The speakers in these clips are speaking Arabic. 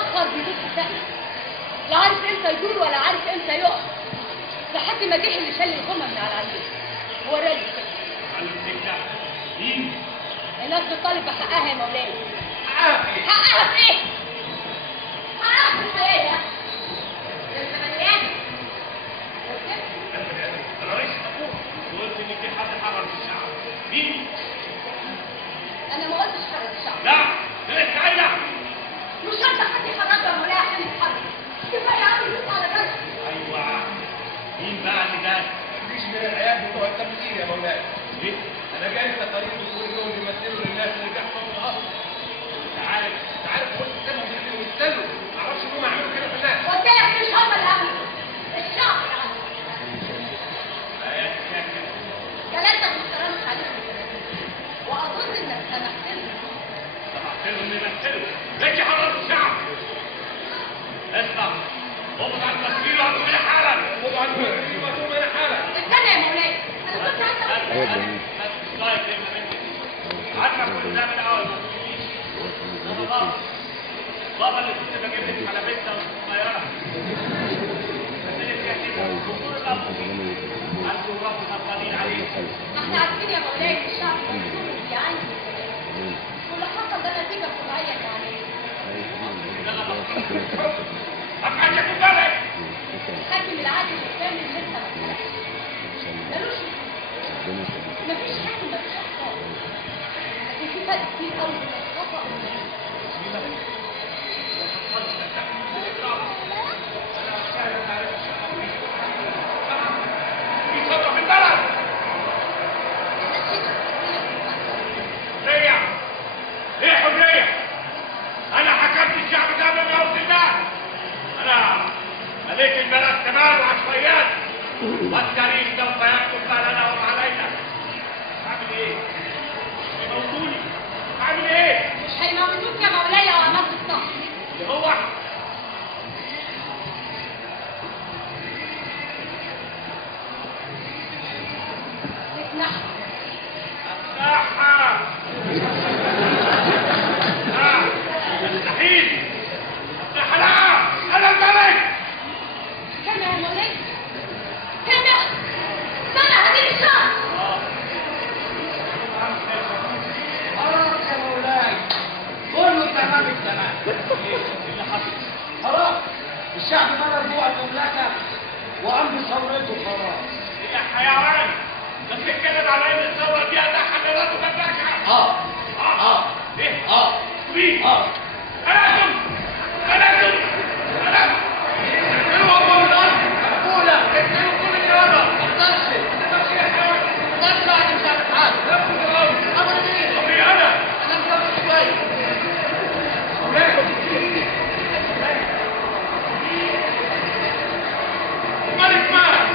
متاخر بيدوس السقف، لا عارف امتى يدور ولا عارف امتى يقف، لحد ما جه اللي شال الغمه من على العيون ووراني كده. مين؟ الناس بتطالب بحقها يا مولاي. حقها في ايه؟ حقها في ايه؟ حقها في الحياه يا الزمنيات. الرئيس قلت ان في حد حرر الشعب. مين؟ انا ما قلتش حرر الشعب. لا لك عينه. مش شرط حد يحرر يا مولاي عشان يتحرر، كفايه قوي يدوس على جنب. ايوه مين بقى اللي جاي؟ مفيش من العيال بتوع التمثيل يا مولاي. ليه؟ انا جاي تقارير بتقول انهم بيمثلوا للناس اللي بيحصلوا في القصر. انت عارف قلت كده بيمثلوا، ما اعرفش انهم يعملوا كده في الناس. قلت لك مش هم اللي عملوا، الشعب يعني. ثلاثة ما احترمش عليهم واظن انك سمحت لهم يمثلوا. ليش حرروا الشعب؟ اسمع قبض على التسجيل وهاتوا هنا حالا. قبض على التسجيل وهاتوا هنا حالا. استنى يا مولاي، انا كنت عايزه اقول بس طيب عارفه كل ده من الاول ما تقوليش. انا بابا اللي كنت بجيب لك على بيتنا صغيره. بس هي فيها كده جمهور الارض عنده رب غضبانين عليه. احنا عارفين يا مولاي ان الشعب كله بيعاني واللي حصل ده نتيجه طبيعيه يعني. أفعل يكون بالك. حاكم العادل الثاني لسه ما اتخلقش، ملوش مفيش حاكم مفيش اخطاء، لكن في فرق كبير قوي بين الخطا والجريمه. في خطأ في البلد. ليه حرية؟ أنا حكمت الشعب ده من موت الله. أنا مليت البلد كمال وعشوائيات، والتاريخ سوف يكتب ما لنا وما علينا. أعمل إيه؟ يموتوني. أعمل إيه؟ مش هيموتوك يا مولاي لو عملت الصح. اللي هو اسمعها. أفتحها. مستحيل. أفتحها لا. أنا الملك. كما يا مولاي، كما هذه الشعب. خلاص يا مولاي، كله تمام التمام. ايه اللي حصل؟ خلاص الشعب مر جوع المملكه وقام بثورته خلاص. يا حيوان ده بتتكلم على ان الثوره دي ده حلالات ومملكه. ايه؟ مين؟ انتم اقتلوا ابو الارض مقبوله. اقتلوا كل النيابه. اقتلت بعد مش عارف حاجه. امر مين؟ امري انا مجرد شويه. الملك مات.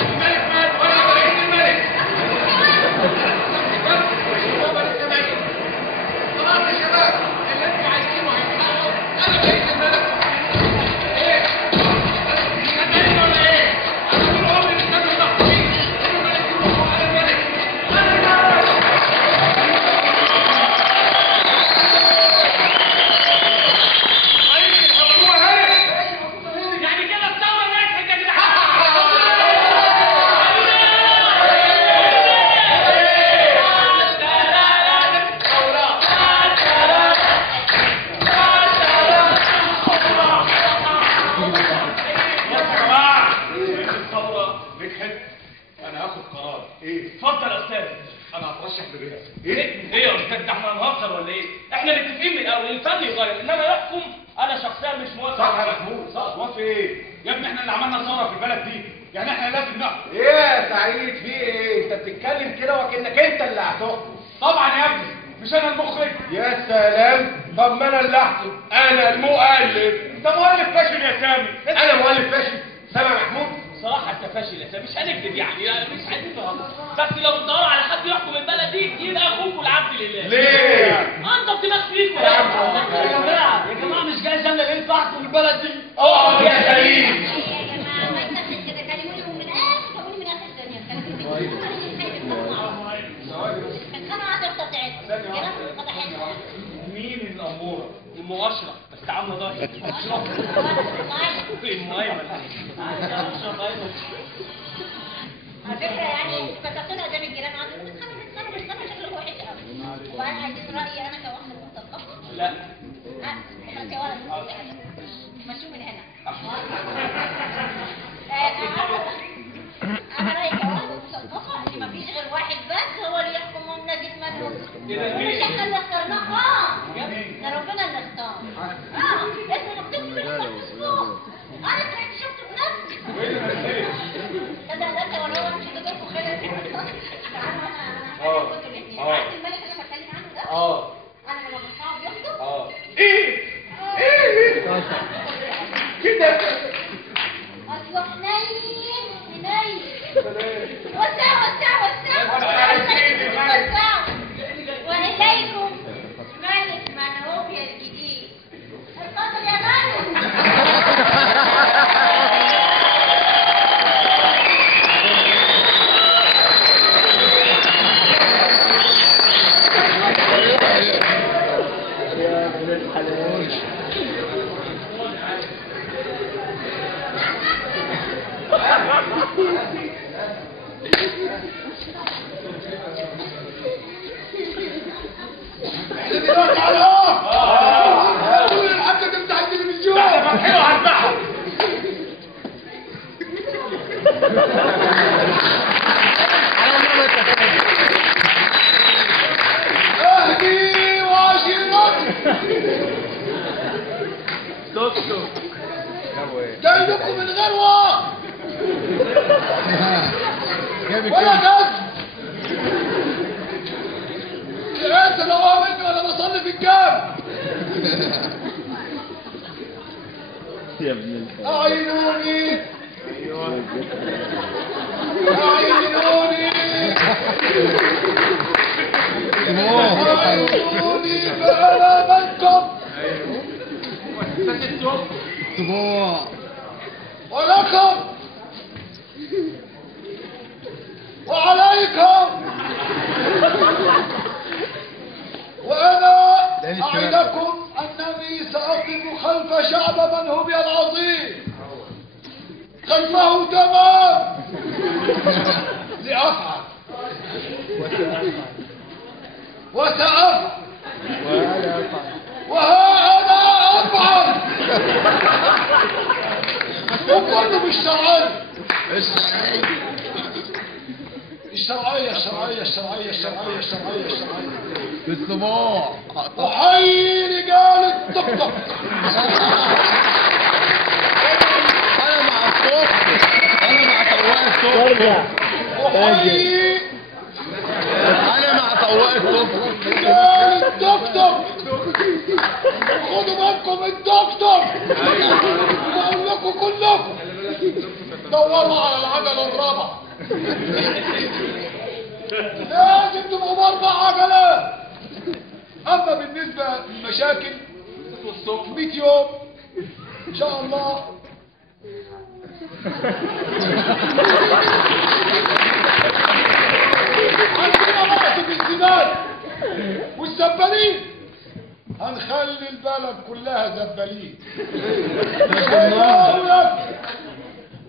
الملك مات وانا بقيت الملك. خلاص يا شباب اللي انتوا عايزينه هيتحقق. انا بقيت الملك. ايه؟ هتعمل ولا ايه؟ انا طول عمري مستني تحقيق. الملك يروح وانا الملك. انا الملك. عايز الحكومه هنا. يعني كده الثوره نجحت يا جدعان. انا هاخد قرار. ايه؟ اتفضل يا استاذ. انا هترشح للرئاسه. ايه يا استاذ ده احنا هنهزر ولا ايه؟ احنا متفقين من الاول الفن يغير انما يحكم. انا شخصيا مش موافق. صح يا محمود صح. موافق ايه؟ يا ابني احنا اللي عملنا ثوره في البلد دي، يعني احنا لازم نحكم. ايه يا سعيد في ايه؟ انت بتتكلم كده وكأنك انت اللي هتحكم. طبعا يا ابني مش انا المخرج. يا سلام، طب ما انا اللي احكم، انا المؤلف. انت مؤلف فاشل يا سامي. انا مؤلف فاشل. سامع محمود؟ صراحه انت فاشل يا سامي، مش هنكذب يعني مش عايزين نهزر، بس لو بتدوروا على حد يحكم البلد دي يبقى اخوكوا العبد لله. ليه؟ انت بتمثل فيكوا يا جماعه مش جايز انا اللي ينفع احكم البلد دي. اقعد يا سليم. يا جماعه ما يصحش كده، كلموني من اخر تقولي من اخر الدنيا. كانت خانه 10 بتاعتها. مين الاموره؟ ام اشرف. بس تعال نضايق المهم على فكرة يعني فتحتنا قدام الجيران عندنا بس خمس شكله وحش قوي. وبعدين عايزين رأيي أنا كواحدة مثقفة. لا أنا كولد مشوا من هنا. أنا رأيي كواحدة مثقفة إن مفيش غير واحد بس هو اللي يحكم مملكة مدن. مش إحنا اللي اخترناه. ده ربنا اللي اختار. أنت مكتوب في الفيسبوك. أنا طلعت شفته بنفسي. ده ولا مش هتقدروا خير عارف الملك اللي انا بتكلم عنه ده انا لما بصحى بيخطب ايه كده اصله حنين وسع واليكم ملك منوبيا الجديد اتفضل يا غالي جايلكم من غير وقت ولا جد انت لو مني ولا بصلي في الجامع يا ابن اعينوني اعينوني فانا منكم طباع ولكم وعليكم وانا اعدكم انني ساقف خلف شعب منهوبيا العظيم خلفه تمام لافعل وسافعل وها انا افعل وكله بالشرعية الشرعية بالطباع أحيي رجال الطقطق انا مع الصبح انا مع سواق الصبح أحيي انا مع سواق الصبح رجال الطقطق خدوا بالكم من الطقطق بقول لكم كلكم دوروا على العجلة الرابعة لازم تبقوا باربع عجلات. اما بالنسبة للمشاكل 100 يوم ان شاء الله عندنا وقت في الزبال والزبالين هنخلي البلد كلها زبالين.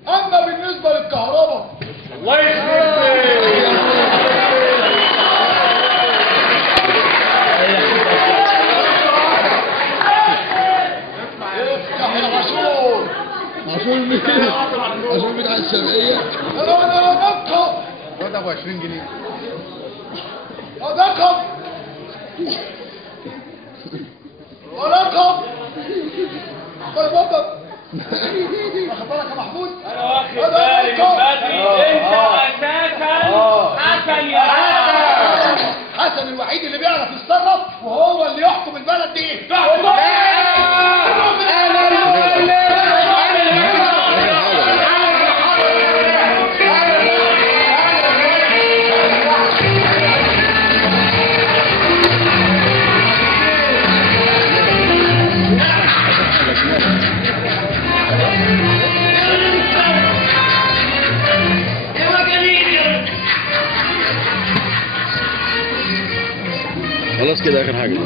اما بالنسبة للكهرباء الله يخليك افتح يا عاشور عشان بتاع الشرقية انا بكر وضع ب 20 جنيه ورقم بالك يا محمود انا واخد بالي من بدري انت اساسا حسن يا حسن حسن الوحيد اللي بيعرف يتصرف وهو اللي يحكم البلد دي. خلاص كده اخر حاجة